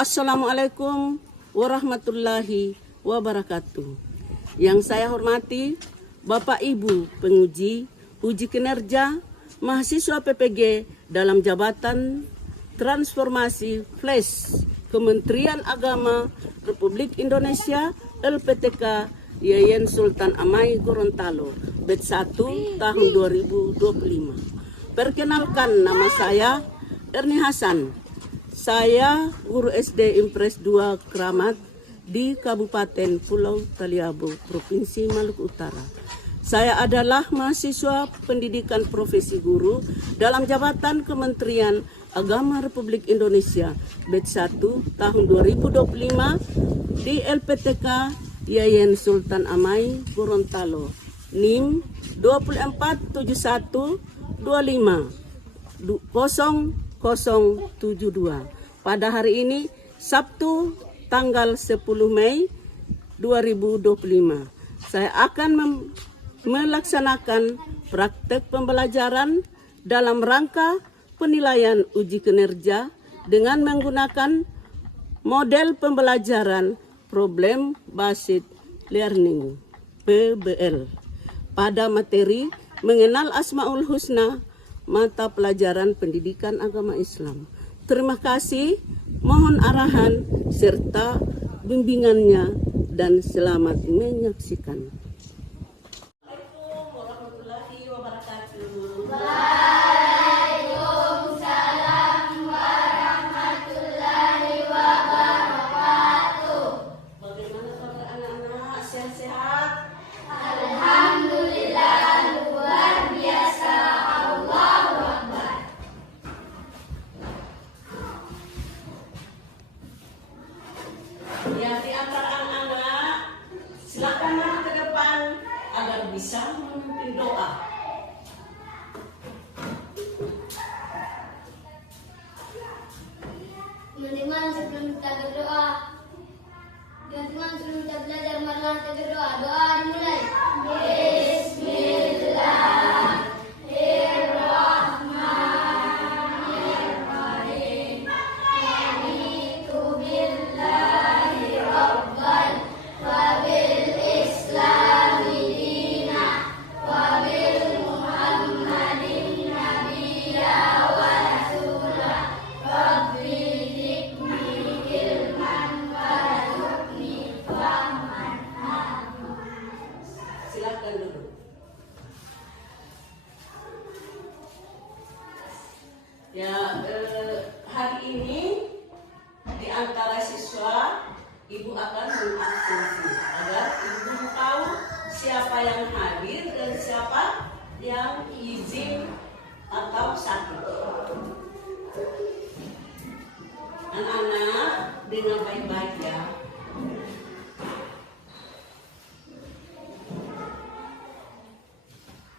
Assalamualaikum warahmatullahi wabarakatuh. Yang saya hormati Bapak Ibu penguji uji kinerja mahasiswa PPG dalam jabatan transformasi Flash Kementerian Agama Republik Indonesia LPTK Yayan Sultan Amai Gorontalo batch 1 tahun 2025. Perkenalkan, nama saya Erni Hasan. Saya guru SD Impres 2 Kramat di Kabupaten Pulau Taliabu, Provinsi Maluku Utara. Saya adalah mahasiswa pendidikan profesi guru dalam jabatan Kementerian Agama Republik Indonesia batch 1 tahun 2025 di LPTK Yayan Sultan Amai Gorontalo. NIM 2471250072. Pada hari ini Sabtu tanggal 10 Mei 2025. Saya akan melaksanakan praktek pembelajaran dalam rangka penilaian uji kinerja dengan menggunakan model pembelajaran Problem Based Learning (PBL) pada materi mengenal Asmaul Husna mata pelajaran pendidikan agama Islam. Terima kasih, mohon arahan serta bimbingannya dan selamat menyaksikan. Assalamualaikum warahmatullahi wabarakatuh. Waalaikumsalam warahmatullahi wabarakatuh. Bagaimana kabar anak-anak? Sehat-sehat? Alhamdulillah, luar biasa. Allahu Akbar. Ya, di antara anak-anak, silakan maju ke depan agar bisa memimpin doa. Teman-teman, sebelum kita berdoa, teman-teman sebelum kita belajar, marilah kita berdoa. Doa dimulai. Bismillahirrahmanirrahim. Raditu billahi rabban wa bil islami dina wa bil muhammadin nabiyya wa rasula. Rabbi zidni ilman warzuqni fahman. Silakan duduk. Ya, hari ini di antara siswa Ibu akan mengabsensi agar Ibu tahu siapa yang hadir dan siapa yang izin atau sakit. Anak-anak, dengar baik-baik ya.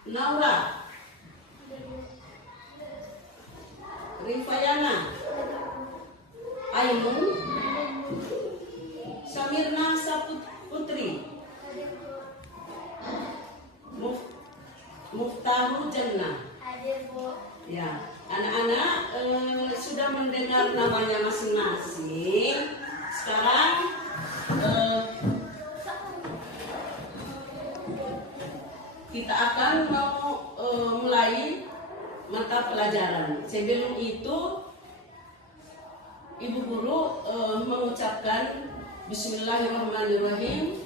Naura, Rifayana, Ainun, Samirna Saputri, Muftahu Jannah. Hadir, Bu. Ya, anak-anak sudah mendengar namanya masing-masing. Sekarang kita akan mau mulai mata pelajaran. Sebelum itu, Ibu Guru mengucapkan Bismillahirrahmanirrahim.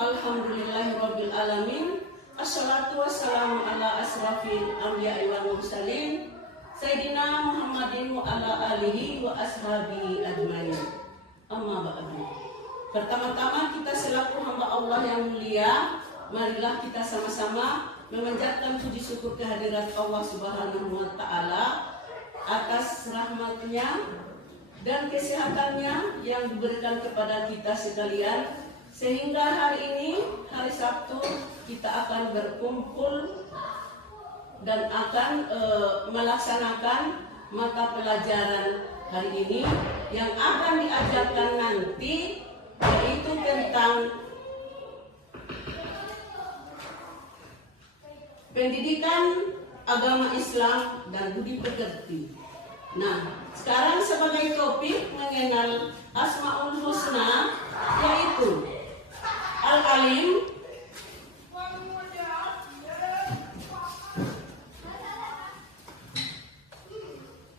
Alhamdulillahirabbil alamin. Assalatu wassalamu ala asrafil anbiya'i wal mursalin. Sayyidina Muhammadin wa ala alihi wa ashabihi ajmain. Amma ba'du. Pertama-tama kita selaku hamba Allah yang mulia, marilah kita sama-sama memanjatkan puji syukur kehadirat Allah Subhanahu wa taala atas rahmatnya dan kesehatannya yang diberikan kepada kita sekalian, sehingga hari ini, hari Sabtu, kita akan berkumpul dan akan melaksanakan mata pelajaran hari ini yang akan diajarkan nanti, yaitu tentang pendidikan agama Islam dan budi pekerti. Nah, sekarang sebagai topik mengenal Asmaul Husna, yaitu Al-Alim,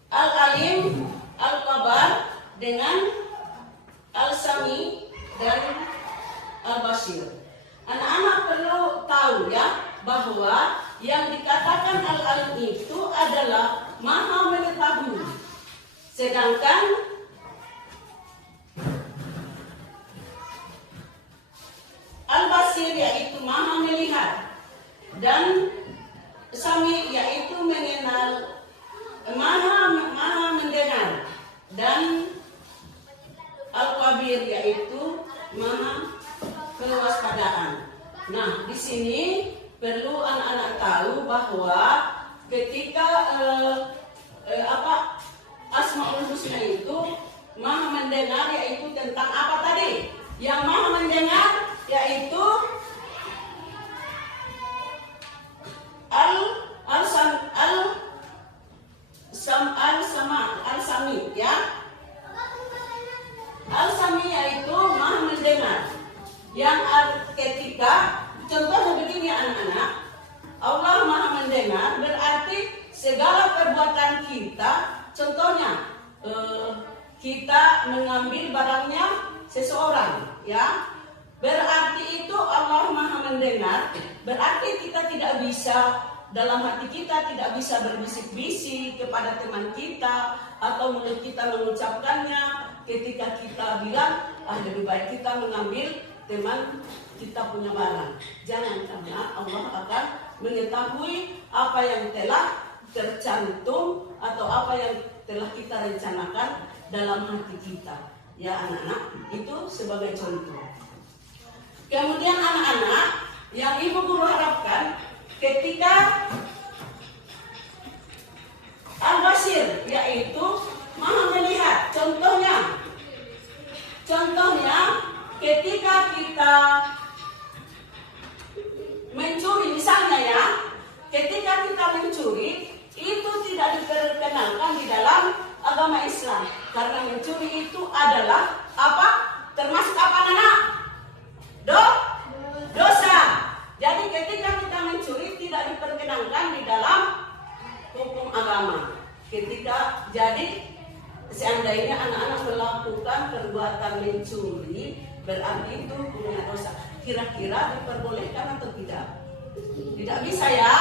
Al-Alim, Al-Qabar dengan Al-Sami dan Al-Basir. Anak-anak perlu tahu ya bahwa yang dikatakan Al-Alim itu adalah Maha mengetahui. Sedangkan Al-Basir yaitu Maha melihat, dan Sami yaitu mengenal, Maha mendengar, dan Al-Qabir yaitu Maha kewaspadaan. Nah, di sini perlu anak-anak tahu bahwa ketika Asmaul Husna itu Maha mendengar, yaitu tentang apa tadi? Yang Maha mendengar yaitu Al-Sami ya. Al-Sami yaitu Maha mendengar. Yang ketika contohnya begini anak-anak, Allah Maha mendengar berarti segala perbuatan kita, contohnya kita mengambil barangnya seseorang ya, berarti itu Allah Maha mendengar, berarti kita tidak bisa, dalam hati kita tidak bisa berbisik-bisik kepada teman kita, atau mulut kita mengucapkannya ketika kita bilang lebih baik kita mengambil teman kita punya barang. Jangan, karena Allah akan mengetahui apa yang telah tercantum atau apa yang telah kita rencanakan dalam hati kita. Ya anak-anak, itu sebagai contoh. Kemudian anak-anak, yang ibu guru harapkan ketika Al-Basir yaitu Maha melihat, contohnya ketika kita mencuri misalnya ya, ketika kita mencuri itu tidak diperkenankan di dalam agama Islam, karena mencuri itu adalah apa? Termasuk apa anak? Dosa. Jadi ketika kita mencuri tidak diperkenankan di dalam hukum agama. Jadi seandainya anak-anak melakukan perbuatan mencuri, berarti itu punya dosa. Kira-kira diperbolehkan atau tidak? Tidak bisa ya.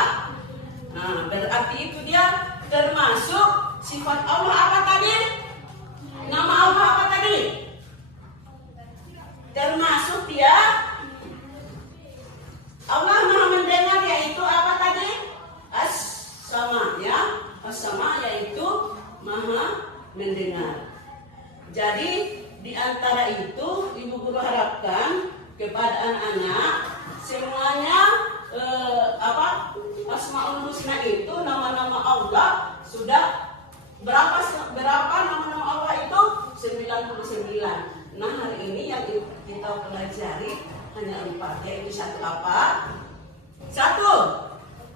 Nah, berarti itu dia termasuk sifat Allah apa tadi? Nama Allah apa tadi? Termasuk dia Allah Maha mendengar, yaitu apa tadi? As-Sama ya. As-Sama yaitu Maha mendengar. Jadi di antara itu ibu guru harapkan kepada anak-anak semuanya Asmaul Husna itu nama-nama Allah sudah berapa nama-nama Allah itu? 99. Nah, hari ini yang kita pelajari hanya 4, yaitu satu apa?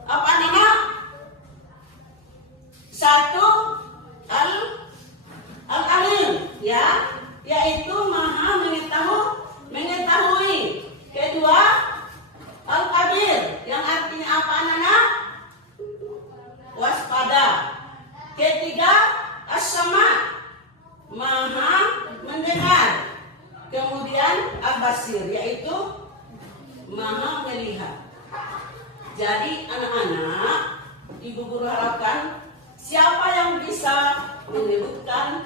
Apa nama? Satu Al-Alim ya, yaitu Maha mengetahui. Kedua Al-Qabir, yang artinya apa anak-anak? Waspada. Ketiga As-Sama, Maha mendengar. Kemudian Al-Basir, yaitu Maha melihat. Jadi anak-anak, ibu guru harapkan siapa yang bisa menyebutkan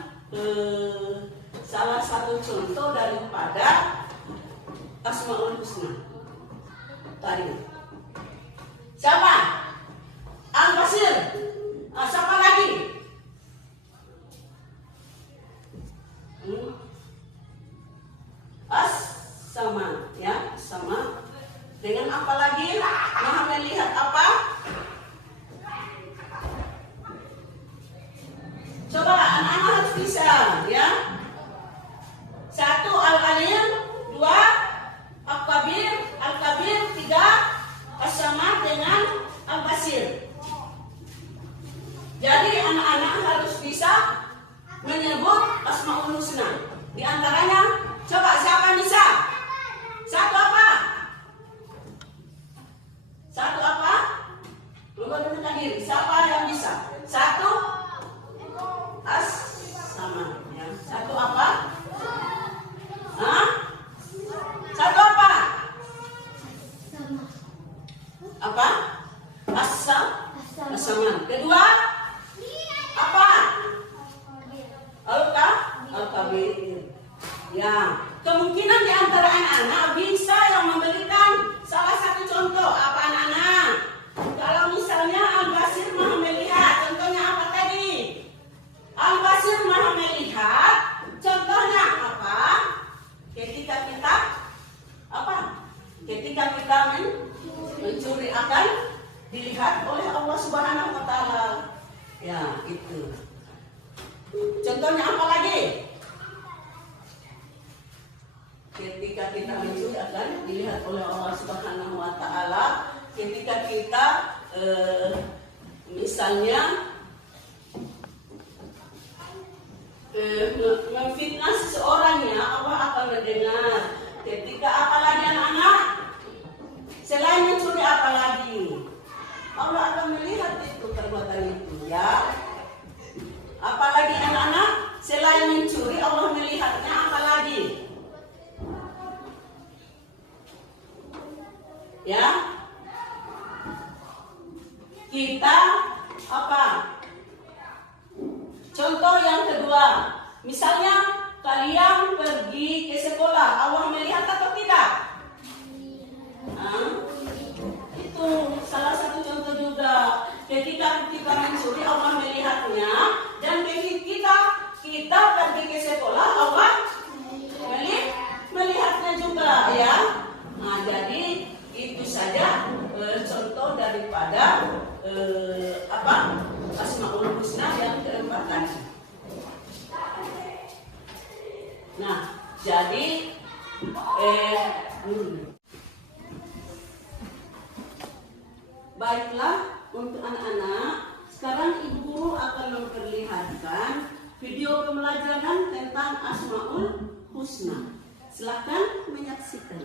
salah satu contoh daripada Asmaul Husna tadi. Siapa? Al-Basir. Siapa lagi? As-Sama ya, sama. Dengan apa lagi? Maha melihat apa? Coba anak-anak harus bisa ya. 1 Al-Alim, 2 Al-Qabir, 3 As-Sama dengan Al-Basir. Jadi Jadi anak-anak harus bisa menyebut Asmaul Husna. Di antaranya, coba siapa yang bisa? Satu apa? Satu apa? Lupa menunjukkan diri. Siapa yang bisa? Satu sama. Ya. Satu apa? Hah? Satu apa? Apa? As-saman. Kedua? Apa? Al-kabir. Ya, kemungkinan di antara anak-anak bisa yang memberikan salah satu contoh. Apa anak-anak? Kalau misalnya Al-Basir maha melihat, contohnya apa tadi? Al-Basir maha melihat, contohnya apa? Ketika kita mencuri akan dilihat oleh Allah Subhanahu wa taala. Ya, itu. Contohnya apa lagi? Ketika kita mencuri akan dilihat oleh Allah Subhanahu wa taala. Ketika kita misalnya memfitnah seseorangnya, Allah akan mendengar. Ketika apalagi anak-anak? Selain mencuri apalagi? Allah akan melihat itu perbuatan itu, ya. Apalagi anak-anak? Selain mencuri, Allah melihatnya apalagi? Ya. Kita apa? Contoh yang kedua, misalnya kalian pergi ke sekolah, Allah melihat atau tidak? Itu salah satu contoh juga. Ketika kita mencuri, Allah melihatnya, dan ketika kita pergi ke sekolah, Allah melihatnya juga, ya. Nah, jadi itu saja contoh daripada Asmaul Husna yang keempat tadi. Nah, jadi baiklah untuk anak-anak. Sekarang ibu guru akan memperlihatkan video pembelajaran tentang Asmaul Husna. Silakan menyaksikan.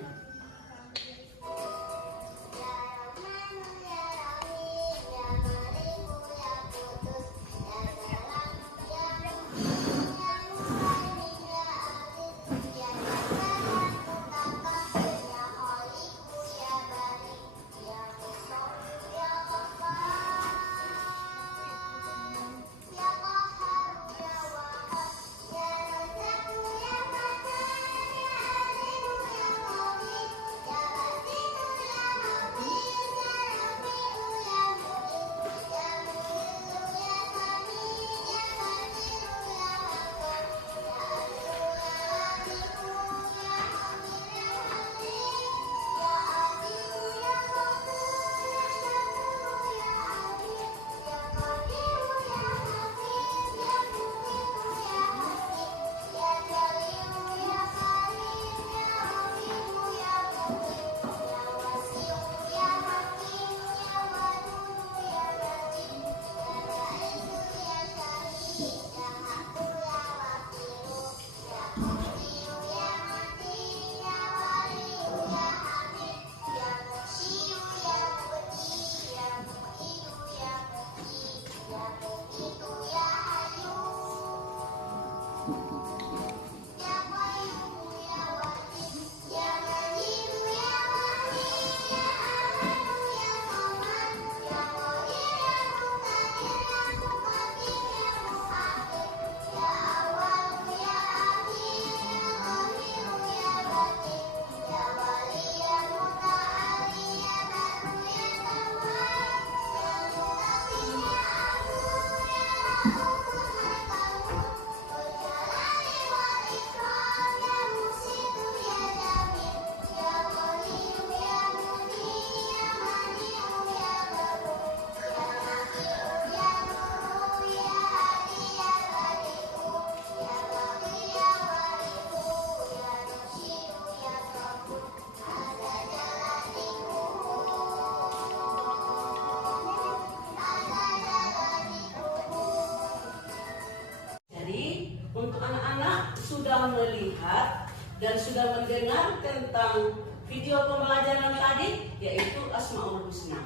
sudah melihat dan sudah mendengar tentang video pembelajaran tadi, yaitu Asmaul Husna.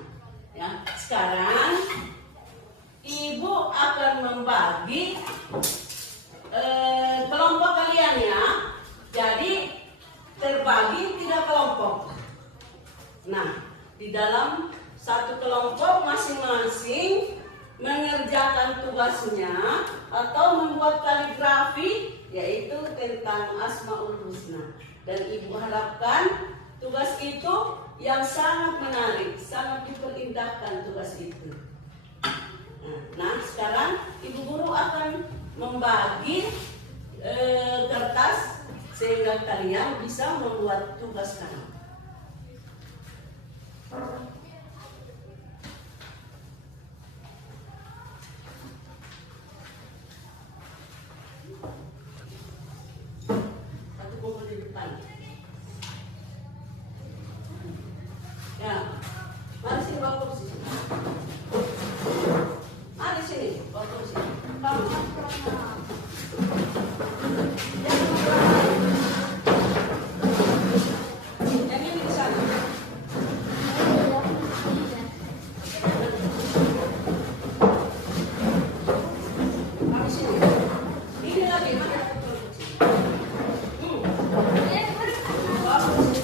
Ya, sekarang Ibu akan membagi kelompok kalian ya. Jadi terbagi 3 kelompok. Nah, di dalam satu kelompok masing-masing mengerjakan tugasnya atau membuat kaligrafi, yaitu tentang Asmaul Husna. Dan Ibu harapkan tugas itu yang sangat menarik, sangat diperindahkan tugas itu. Nah, sekarang Ibu Guru akan membagi kertas sehingga kalian bisa membuat tugas kalian. Satu kumpul di depan. Ya, mari sini bawa kursi. Mari sini bawa kursi. Kamu yang ini di sana. Kamu sini. Ini lagi mana kursi? Bawa kursi.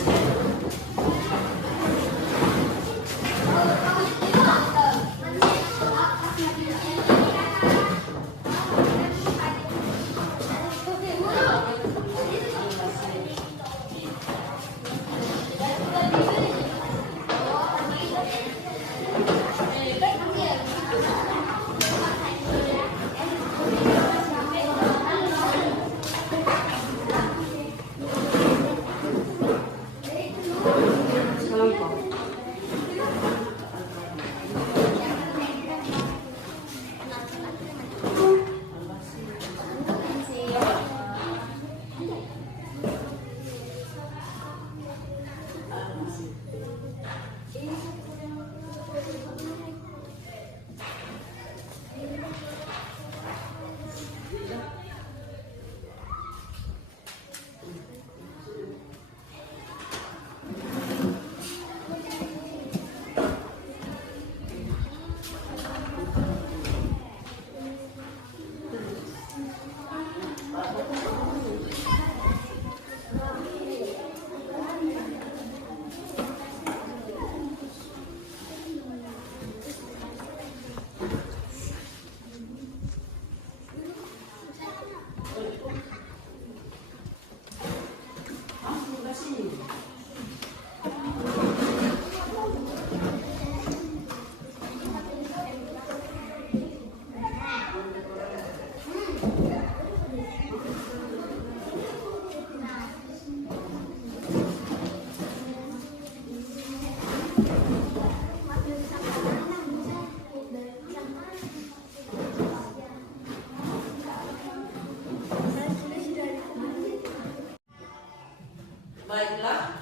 Baiklah,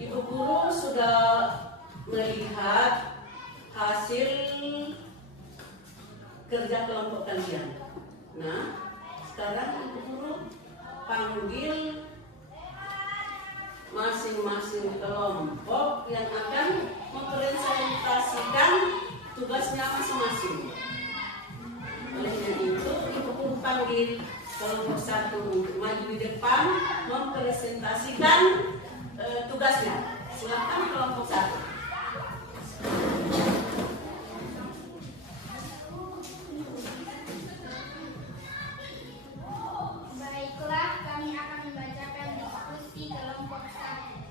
Ibu Guru sudah melihat hasil kerja kelompok kalian. Nah, sekarang Ibu Guru panggil masing-masing kelompok yang akan mempresentasikan tugasnya masing-masing. Oleh karena itu, Ibu Guru panggil kelompok 1 untuk maju di depan mempresentasikan tugasnya. Silakan kelompok 1. Baiklah, kami akan membacakan diskusi kelompok 1.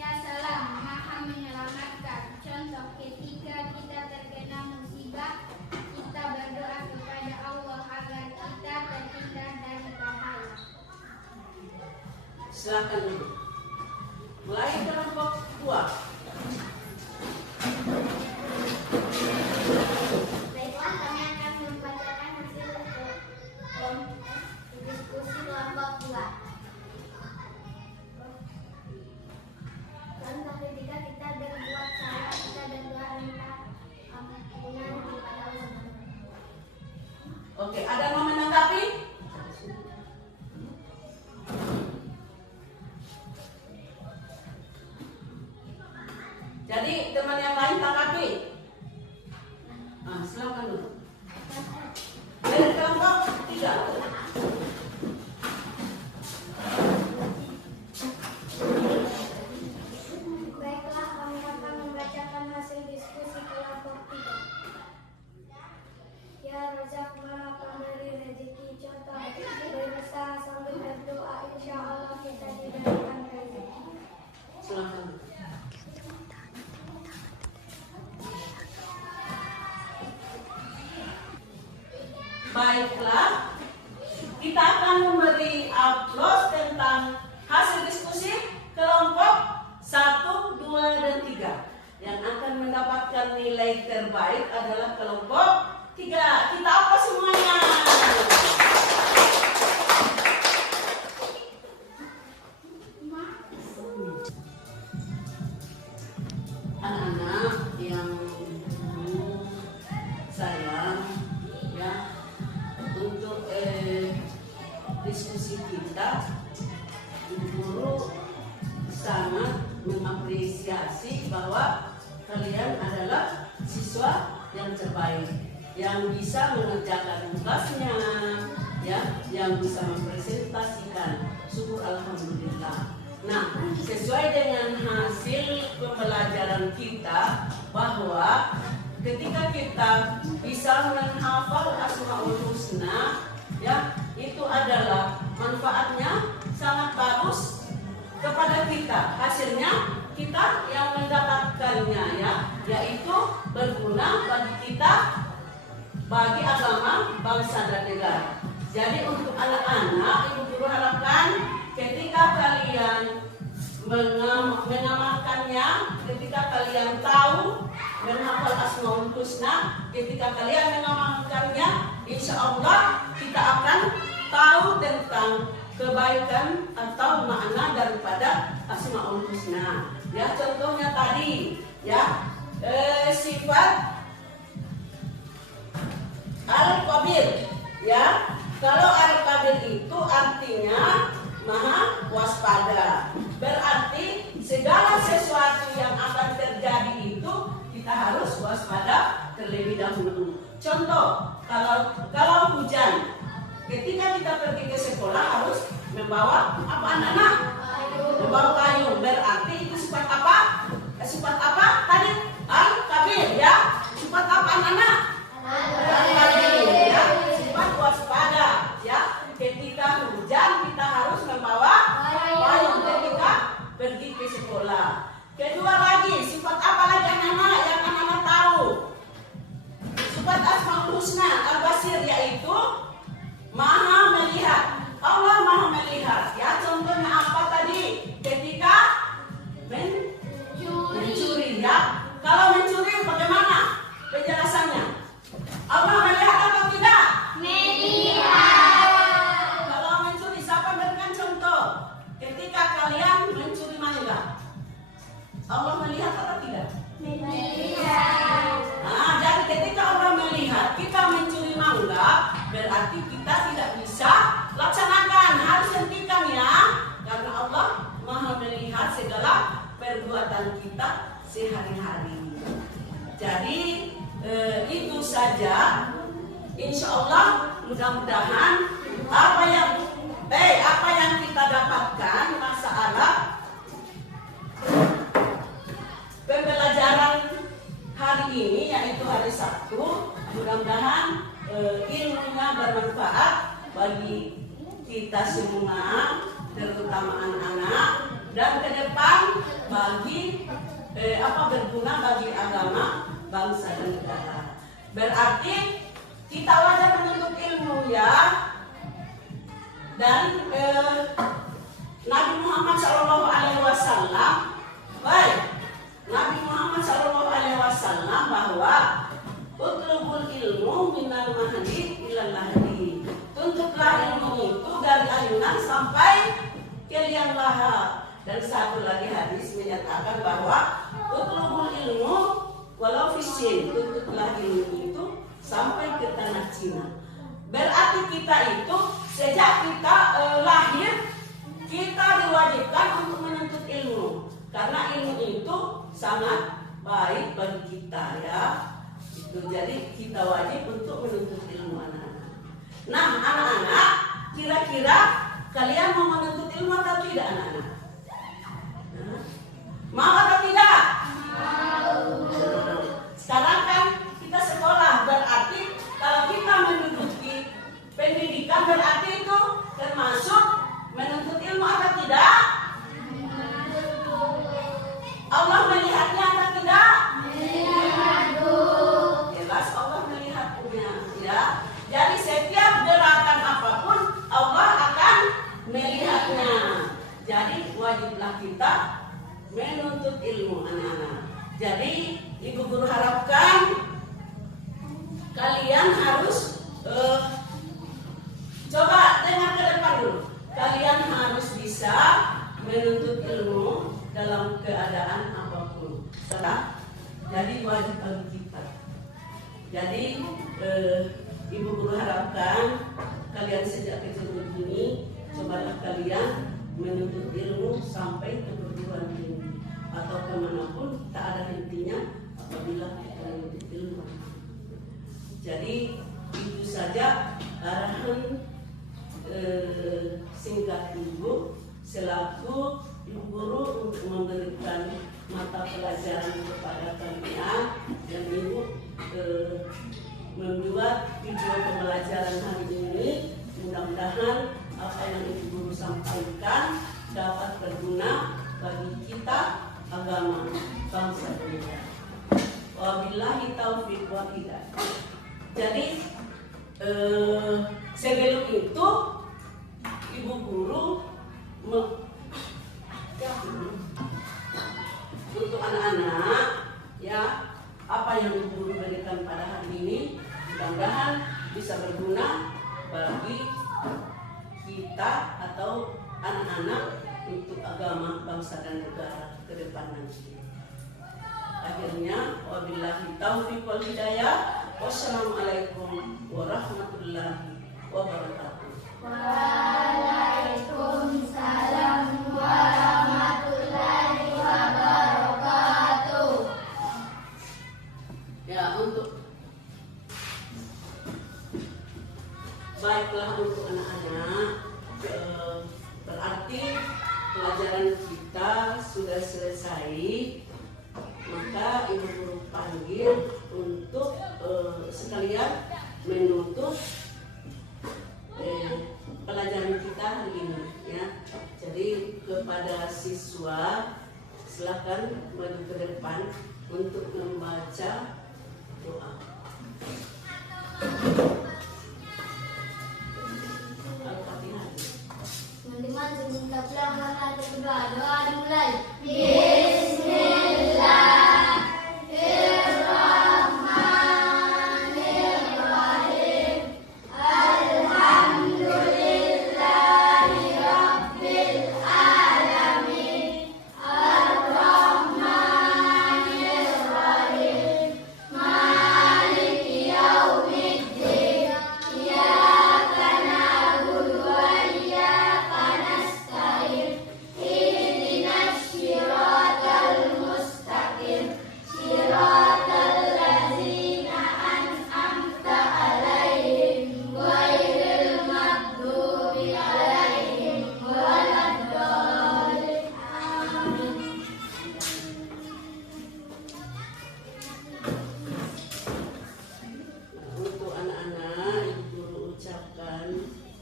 Ya salam, Maha menyelamatkan. Contoh, ketika kita terkena musibah, kita berdoa kepada Allah agar kita terhindar dari bahaya. Silakan dulu. Mulai kelompok 2. Baiklah, kami akan membacakan hasil diskusi kelompok 2. Contoh, ketika kita berbuat salah, kita berdoa minta ampunan kepada Allah. Oke, ada yang mau menanggapi? silakan dulu. Dari kelompok 3. Baiklah, kami akan membacakan hasil diskusi kelompok 3. Ya Razak Maha Pemberi rezeki, contoh berusaha sambil berdoa, insya Allah kita diberikan rezeki. Silakan. Baiklah, kita akan memberi aplaus tentang hasil diskusi kelompok 1, 2, dan 3. Yang akan mendapatkan nilai terbaik adalah kelompok 3. Kita aplaus semuanya. Anak-anak yang sayang, ya, untuk diskusi kita, guru sangat mengapresiasi bahwa kalian adalah siswa yang terbaik, yang bisa mengerjakan tugasnya, ya, yang bisa mempresentasikan. Syukur alhamdulillah. Nah, sesuai dengan hasil pembelajaran kita bahwa ketika kita bisa menghafal Asmaul Husna, ya, itu adalah manfaatnya sangat bagus kepada kita. Hasilnya kita yang mendapatkannya, ya, yaitu berguna bagi kita, bagi agama, bangsa dan negara. Jadi untuk anak-anak, ibu guru harapkan ketika kalian mengamalkannya, ketika kalian tahu menghafal Asmaul Husna, ketika kalian mengamalkannya, insya Allah kita akan tahu tentang kebaikan atau makna daripada Asmaul Husna. Ya, contohnya tadi, ya, sifat Al-Qabir, ya. Kalau Al-Qabir itu artinya maha waspada. Berarti segala sesuatu yang akan terjadi itu kita harus waspada terlebih dahulu. Contoh, kalau hujan, ketika kita pergi ke sekolah harus membawa apa anak-anak? Membawa payung. Berarti itu sifat apa? Sifat apa tadi? Al-Kabir, ya. Sifat apa anak-anak? Al-Kabir, ya. Sifat waspada, ya. Ketika hujan kita harus membawa payung ketika pergi ke sekolah. Kedua lagi, sifat apa lagi anak-anak yang anak-anak tahu? Sifat Asmaul Husna Al-Basir, yaitu maha melihat. Allah maha melihat, ya. Contohnya apa tadi? Ketika mencuri, ya. Kalau mencuri bagaimana penjelasannya? Allah melihat atau tidak? Melihat. Kalau mencuri, siapa berikan contoh? Ketika kalian mencuri mangga, Allah melihat atau tidak? Melihat. Nah, jadi ketika Allah melihat kita mencuri mangga, berarti kita tidak bisa laksanakan, harus hentikan, ya, karena Allah maha melihat segala perbuatan kita sehari-hari. Jadi itu saja. Insya Allah mudah-mudahan apa yang kita dapatkan masalah pembelajaran hari ini, yaitu hari Sabtu, mudah-mudahan ilmunya bermanfaat bagi kita semua, terutama anak-anak, dan ke depan bagi berguna bagi agama, bangsa dan negara. Berarti kita wajib menuntut ilmu, ya. Dan Nabi Muhammad SAW, Nabi Muhammad SAW bahwa utlubul ilmu minal mahdi ilal lahdi. Tuntutlah ilmu itu dari ayunan sampai ke liang lahat. Dan satu lagi hadis menyatakan bahwa utlubul ilmu walau fisin, tuntutlah ilmu itu sampai ke tanah Cina. Berarti kita itu sejak kita lahir kita diwajibkan untuk menuntut ilmu, karena ilmu itu sangat baik bagi kita, ya. Jadi kita wajib untuk menuntut ilmu anak-anak. Nah, anak-anak, kira-kira kalian mau menuntut ilmu atau tidak, anak-anak? Mau atau tidak? Sekarang kan kita sekolah, berarti kalau kita menduduki pendidikan berarti itu termasuk menuntut ilmu atau tidak? Allah melihatnya atau tidak? Jelas Allah melihatnya, ya. Jadi setiap gerakan apapun Allah akan melihatnya. Jadi wajiblah kita menuntut ilmu, anak-anak. Jadi ibu guru harapkan kalian harus coba dengar ke depan dulu. Kalian harus bisa menuntut ilmu dalam keadaan apapun. Jadi wajib bagi kita. Jadi ibu guru harapkan kalian sejak kecil begini, cobalah kalian menuntut ilmu sampai ke perguruan tinggi atau kemanapun, tak ada hentinya apabila kita menuntut ilmu. Jadi itu saja arahan singkat ibu selaku ibu guru untuk memberikan mata pelajaran kepada kalian, dan ibu membuat video pembelajaran hari ini. Mudah-mudahan apa yang ibu guru sampaikan dapat berguna bagi kita, agama, bangsa dan negara. Wabillahi taufiq wal hidayah. Jadi sebelum itu ibu guru untuk anak-anak, ya, apa yang ibu guru berikan pada hari ini mudah-mudahan bisa berguna bagi kita atau anak-anak untuk agama, bangsa dan negara ke depan nanti. Akhirnya wabillahi taufiq wal hidayah. Wassalamualaikum warahmatullahi wabarakatuh. Waalaikumsalam warahmatullahi wabarakatuh. Ya, baiklah untuk anak-anak, berarti pelajaran kita sudah selesai. Maka ibu guru panggil untuk sekalian menutup pelajaran kita hari ini, ya. Jadi kepada siswa silakan maju ke depan untuk membaca doa. Al-Fatihah. Teman-teman, sebelum kita pulang maka ada doa dimulai.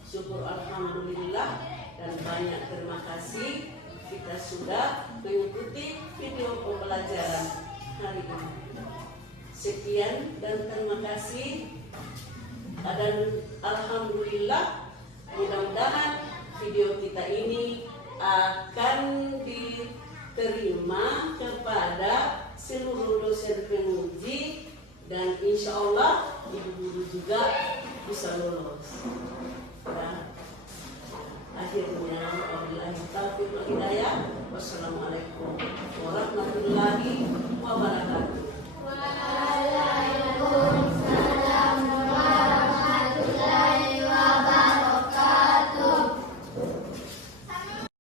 Syukur alhamdulillah dan banyak terima kasih kita sudah mengikuti video pembelajaran hari ini. Sekian dan terima kasih, dan alhamdulillah mudah-mudahan video kita ini akan diterima kepada seluruh dosen penguji, dan insya Allah ibu guru juga bisa lolos. Akhirnya wabillahi taufiq wal hidayah. Wassalamualaikum warahmatullahi wabarakatuh. Waalaikumsalam.